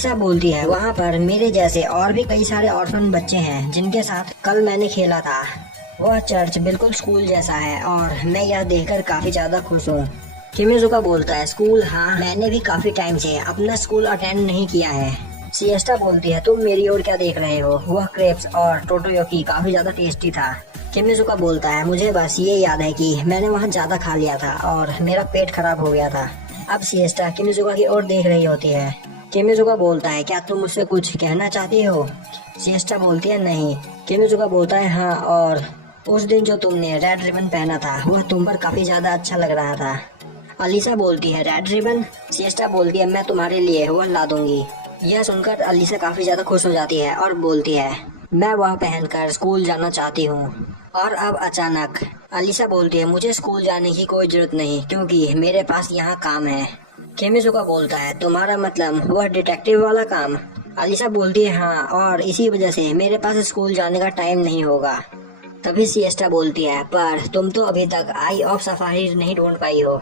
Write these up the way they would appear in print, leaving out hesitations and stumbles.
Alyssa बोलती है वहाँ पर मेरे जैसे और भी कई सारे ऑर्फन बच्चे हैं जिनके साथ कल मैंने खेला था। वह चर्च बिल्कुल स्कूल जैसा है और मैं यह देखकर काफी ज्यादा खुश हूँ। किमिजुका बोलता है स्कूल, हाँ मैंने भी काफी टाइम से अपना स्कूल अटेंड नहीं किया है। सिएस्टा बोलती है तुम मेरी ओर क्या देख रहे हो, वह क्रेप्स और टोटोयोकी काफी ज्यादा टेस्टी था। किमिजुका बोलता है मुझे बस ये याद है कि मैंने वहाँ ज्यादा खा लिया था और मेरा पेट खराब हो गया था। अब सिएस्टा किमिजुका की ओर देख रही होती है। किमिजुका बोलता है क्या तुम मुझसे कुछ कहना चाहती हो। सिएस्टा बोलती है नहीं। किमिजुका बोलता है हाँ, और उस दिन जो तुमने रेड रिबन पहना था वह तुम पर काफी ज्यादा अच्छा लग रहा था। अलीसा बोलती है रेड रिबन। सिएस्टा बोलती है मैं तुम्हारे लिए वह ला दूंगी। यह सुनकर अलीसा काफी ज्यादा खुश हो जाती है और बोलती है मैं वह पहनकर स्कूल जाना चाहती हूँ। और अब अचानक अलीसा बोलती है मुझे स्कूल जाने की कोई जरूरत नहीं क्योंकि मेरे पास यहाँ काम है। किमिजुका बोलता है तुम्हारा मतलब वह डिटेक्टिव वाला काम। अलीसा बोलती है हाँ, और इसी वजह से मेरे पास स्कूल जाने का टाइम नहीं होगा। तभी सिएस्टा बोलती है पर तुम तो अभी तक आई ऑफ सफारी नहीं ढूंढ पाई हो।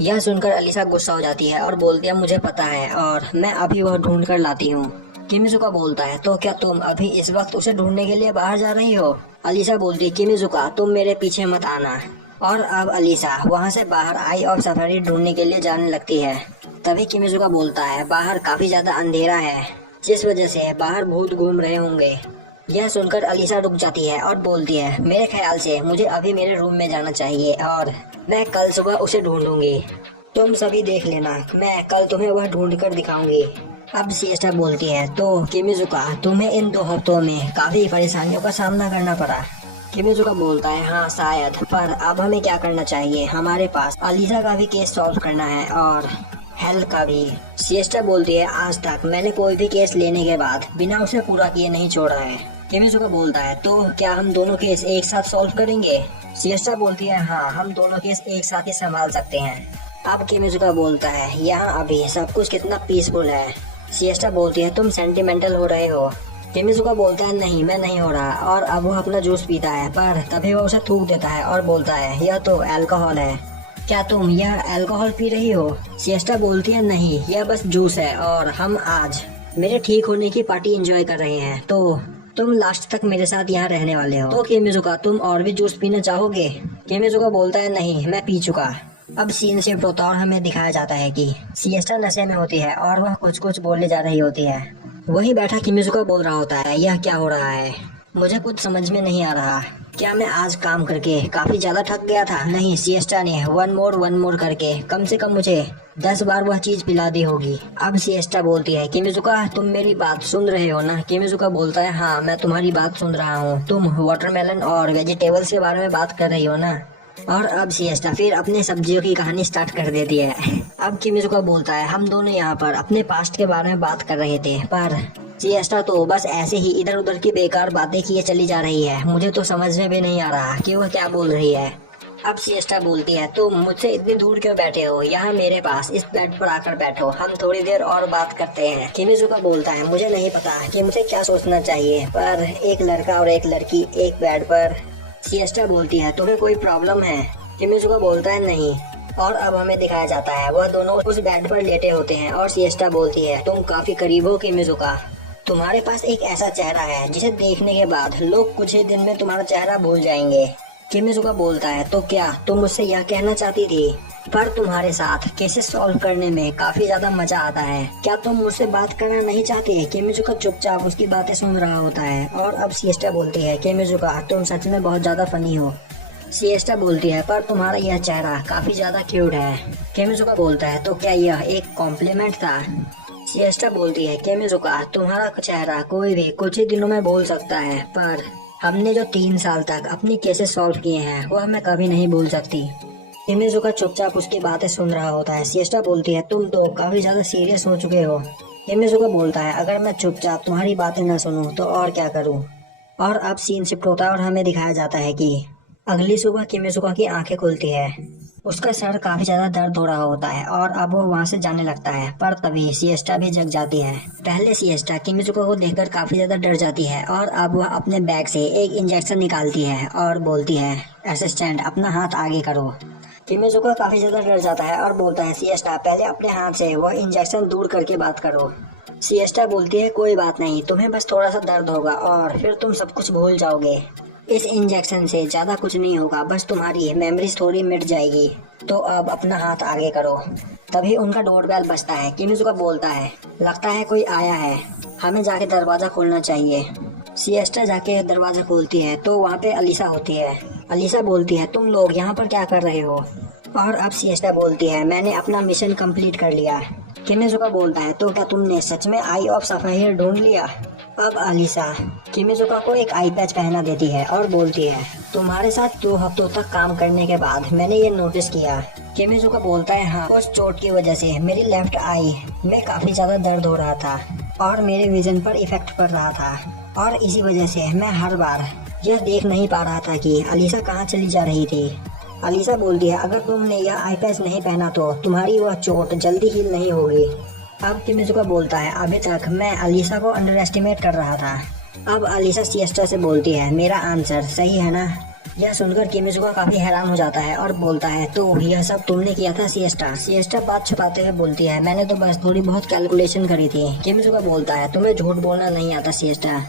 यह सुनकर अलीसा गुस्सा हो जाती है और बोलती है मुझे पता है और मैं अभी वह ढूंढ कर लाती हूँ। किमिजुका बोलता है तो क्या तुम अभी इस वक्त उसे ढूंढने के लिए बाहर जा रही हो। अलीसा बोलती है किमिजुका तुम मेरे पीछे मत आना। और अब अलीसा वहाँ से बाहर आई ऑफ सफारी ढूंढने के लिए जाने लगती है। तभी किमिजुका बोलता है बाहर काफी ज्यादा अंधेरा है जिस वजह से बाहर भूत घूम रहे होंगे। यह सुनकर अलीसा रुक जाती है और बोलती है मेरे ख्याल से मुझे अभी मेरे रूम में जाना चाहिए और मैं कल सुबह उसे ढूंढूंगी। तुम सभी देख लेना, मैं कल तुम्हें वह ढूंढ कर दिखाऊंगी। अब सिएस्टा बोलती है तो किमिजुका तुम्हें इन 2 हफ्तों में काफी परेशानियों का सामना करना पड़ा। किमिजुका बोलता है हाँ शायद, पर अब हमें क्या करना चाहिए, हमारे पास अलीसा का भी केस सॉल्व करना है और हेल्थ का भी। सिएस्टा बोलती है आज तक मैंने कोई भी केस लेने के बाद बिना उसे पूरा किए नहीं छोड़ा है। किमिजुका बोलता है तो क्या हम दोनों केस एक साथ सॉल्व करेंगे। सिएस्टा बोलती है हाँ हम दोनों केस एक साथ ही संभाल सकते हैं। अब किमिजुका बोलता है यहाँ अभी सब कुछ कितना पीसफुल है। सिएस्टा बोलती है तुम सेंटिमेंटल हो रहे हो। किमिजुका बोलता है नहीं मैं नहीं हो रहा, और अब वो अपना जूस पीता है पर तभी वो उसे थूक देता है और बोलता है यह तो अल्कोहल है, क्या तुम यह अल्कोहल पी रही हो। सिएस्टा बोलती है नहीं यह बस जूस है और हम आज मेरे ठीक होने की पार्टी एंजॉय कर रहे हैं, तो तुम लास्ट तक मेरे साथ यहाँ रहने वाले हो। तो किमिजुका तुम और भी जूस पीना चाहोगे। किमिजुका बोलता है नहीं मैं पी चुका। अब सीन शिफ्ट होता और हमें दिखाया जाता है कि सिएस्टा नशे में होती है और वह कुछ कुछ बोलने जा रही होती है। वहीं बैठा किमिजुका बोल रहा होता है यह क्या हो रहा है, मुझे कुछ समझ में नहीं आ रहा। क्या मैं आज काम करके काफी ज्यादा थक गया था। नहीं, सिएस्टा ने वन मोर करके कम से कम मुझे 10 बार वह चीज पिला दी होगी। अब सिएस्टा बोलती है किमिजुका तुम मेरी बात सुन रहे हो ना। किमिजुका बोलता है हाँ मैं तुम्हारी बात सुन रहा हूँ, तुम वाटरमेलन और वेजिटेबल्स के बारे में बात कर रही हो ना। और अब सिएस्टा फिर अपने सब्जियों की कहानी स्टार्ट कर देती है। अब किमिजुका बोलता है हम दोनों यहाँ पर अपने पास्ट के बारे में बात कर रहे थे, पर सिएस्टा तो बस ऐसे ही इधर उधर की बेकार बातें किए चली जा रही है, मुझे तो समझ में भी नहीं आ रहा कि वह क्या बोल रही है। अब सिएस्टा बोलती है तुम मुझसे इतनी दूर क्यों बैठे हो, यहाँ मेरे पास इस बेड पर आकर बैठो, हम थोड़ी देर और बात करते हैं। किमिजुका बोलता है मुझे नहीं पता कि मुझे क्या सोचना चाहिए, पर एक लड़का और एक लड़की एक बेड पर। सिएस्टा बोलती है तुम्हें कोई प्रॉब्लम है। किमिजुका बोलता है नहीं। और अब हमें दिखाया जाता है वह दोनों उस बेड पर लेटे होते हैं और सिएस्टा बोलती है तुम काफी करीब हो किमिजुका, तुम्हारे पास एक ऐसा चेहरा है जिसे देखने के बाद लोग कुछ ही दिन में तुम्हारा चेहरा भूल जाएंगे। किमिजुका बोलता है तो क्या तुम मुझसे यह कहना चाहती थी, पर तुम्हारे साथ केसेस सॉल्व करने में काफी ज्यादा मजा आता है, क्या तुम मुझसे बात करना नहीं चाहते। किमिजुका चुपचाप उसकी बातें सुन रहा होता है। और अब सिएस्टा बोलती है किमिजुका तुम सच में बहुत ज्यादा फनी हो। सिएस्टा बोलती है पर तुम्हारा यह चेहरा काफी ज्यादा क्यूट है। किमिजुका बोलता है तो क्या यह एक कॉम्प्लीमेंट था। सिएस्टा बोलती है किमिजुका तुम्हारा चेहरा कोई भी कुछ ही दिनों में भूल सकता है, पर हमने जो 3 साल तक अपनी केसेस सॉल्व किए हैं वह मैं कभी नहीं भूल सकती। किमिजुका चुपचाप उसकी बातें सुन रहा होता है। सिएस्टा बोलती है तुम तो काफी ज्यादा सीरियस हो चुके हो। किमिजुका बोलता है अगर मैं चुपचाप तुम्हारी बातें न सुनूं तो और क्या करूं। और अब सीन शिफ्ट होता है और हमें दिखाया जाता है कि अगली सुबह किमिजुका की आंखें खुलती है, उसका सर काफी ज्यादा दर्द हो रहा होता है और अब वो वहाँ से जाने लगता है, पर तभी सिएस्टा भी जग जाती है। पहले सिएस्टा किमिजुका को देखकर काफी ज्यादा डर जाती है और अब वह अपने बैग से एक इंजेक्शन निकालती है और बोलती है असिस्टेंट अपना हाथ आगे करो। किमिजुका काफी ज्यादा डर जाता है और बोलता है सिएस्टा पहले अपने हाथ से वह इंजेक्शन दूर करके बात करो। सिएस्टा बोलती है कोई बात नहीं, तुम्हें बस थोड़ा सा दर्द होगा और फिर तुम सब कुछ भूल जाओगे। इस इंजेक्शन से ज्यादा कुछ नहीं होगा, बस तुम्हारी मेमोरीज थोड़ी मिट जाएगी। तो अब अपना हाथ आगे करो। तभी उनका डोरबेल बजता है। किमिजुका बोलता है लगता है कोई आया है, हमें जाके दरवाजा खोलना चाहिए। सिएस्टा जाके दरवाजा खोलती है तो वहाँ पे अलीसा होती है। अलीसा बोलती है तुम लोग यहाँ पर क्या कर रहे हो? और अब सिएस्टा बोलती है मैंने अपना मिशन कंप्लीट कर लिया। किमिजुका बोलता है तो क्या तुमने सच में आई ऑफ सफायर ढूंढ लिया? अब अलीसा किमिजुका को एक आई पैच पहना देती है और बोलती है तुम्हारे साथ 2 हफ्तों तक काम करने के बाद मैंने ये नोटिस किया। किमिजुका बोलता है हाँ, उस चोट की वजह से मेरी लेफ्ट आई में काफी ज्यादा दर्द हो रहा था और मेरे विजन पर इफेक्ट पड़ रहा था और इसी वजह से मैं हर बार यह देख नहीं पा रहा था कि अलीसा कहाँ चली जा रही थी। अलीसा बोलती है अगर तुमने यह आई पैच नहीं पहना तो तुम्हारी वह चोट जल्दी हील नहीं होगी। अब किमिजुका बोलता है अभी तक मैं अलीसा को अंडर एस्टिमेट कर रहा था। अब अलीसा सिएस्टा से बोलती है मेरा आंसर सही है ना? यह सुनकर किमिजुका काफी हैरान हो जाता है और बोलता है तो यह सब तुमने किया था सिएस्टा? सिएस्टा बात छुपाते हुए बोलती है मैंने तो बस थोड़ी बहुत कैलकुलेशन करी थी। किमिजुका बोलता है तुम्हें झूठ बोलना नहीं आता सिएस्टा।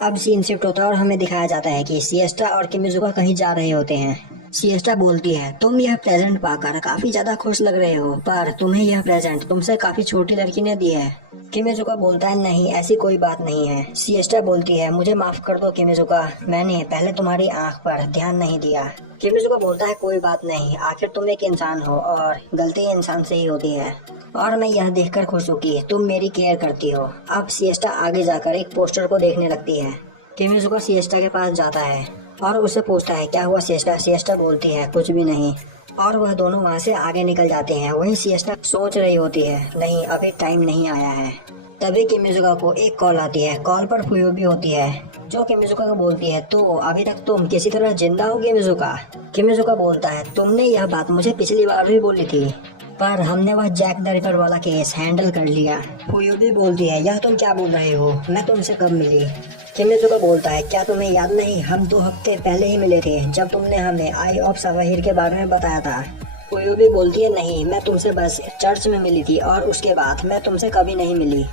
अब सीन शिफ्ट होता है और हमें दिखाया जाता है कि सिएस्टा और किमिजुका कहीं जा रहे होते हैं। सिएस्टा बोलती है तुम यह प्रेजेंट पाकर काफी ज्यादा खुश लग रहे हो, पर तुम्हें यह प्रेजेंट तुमसे काफी छोटी लड़की ने दी है। किमिजुका बोलता है नहीं, ऐसी कोई बात नहीं है। सिएस्टा बोलती है मुझे माफ कर दो किमिजुका, मैंने पहले तुम्हारी आंख पर ध्यान नहीं दिया। किमिजुका बोलता है कोई बात नहीं, आखिर तुम एक इंसान हो और गलती इंसान से ही होती है और मैं यह देखकर खुश हूँ कि तुम मेरी केयर करती हो। अब सिएस्टा आगे जाकर एक पोस्टर को देखने लगती है। किमिजुका सिएस्टा के पास जाता है और उससे पूछता है क्या हुआ सिएस्टा? सिएस्टा बोलती है कुछ भी नहीं और वह दोनों वहाँ से आगे निकल जाते हैं। वहीं सिएस्टा सोच रही होती है नहीं अभी टाइम नहीं आया है। तभी किमिजुका को एक कॉल आती है। कॉल पर फुयोबी होती है जो किमिजुका को बोलती है तो अभी तक तुम किसी तरह जिंदा हो किमिजुका? किमिजुका बोलता है तुमने यह बात मुझे पिछली बार भी बोली थी पर हमने वह जैक द रिपर वाला केस हैंडल कर लिया। फुयोबी बोलती है यह तुम क्या बोल रहे हो, मैं तुमसे कब मिली? किमिजुका बोलता है क्या तुम्हें याद नहीं, हम 2 हफ्ते पहले ही मिले थे जब तुमने हमें आई ऑफ सवाहिर के बारे में बताया था। फुयोबी बोलती है नहीं, मैं तुमसे बस चर्च में मिली थी और उसके बाद मैं तुमसे कभी नहीं मिली,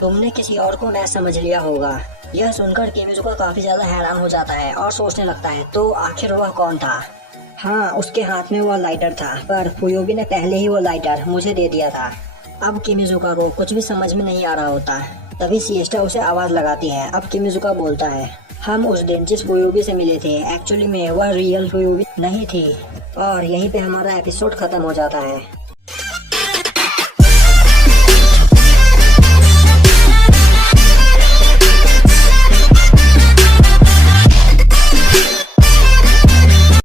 तुमने किसी और को न समझ लिया होगा। यह सुनकर किमिजुका काफी ज्यादा हैरान हो जाता है और सोचने लगता है तो आखिर वह कौन था? हाँ, उसके हाथ में वो लाइटर था पर फुयोबी ने पहले ही वो लाइटर मुझे दे दिया था। अब किमिजुका को कुछ भी समझ में नहीं आ रहा होता। तभी सिएस्टा उसे आवाज लगाती है। अब किमिजुका बोलता है हम उस दिन जिस फुयोबी से मिले थे एक्चुअली में वह रियल फुयोबी नहीं थी और यहीं पे हमारा एपिसोड खत्म हो जाता है।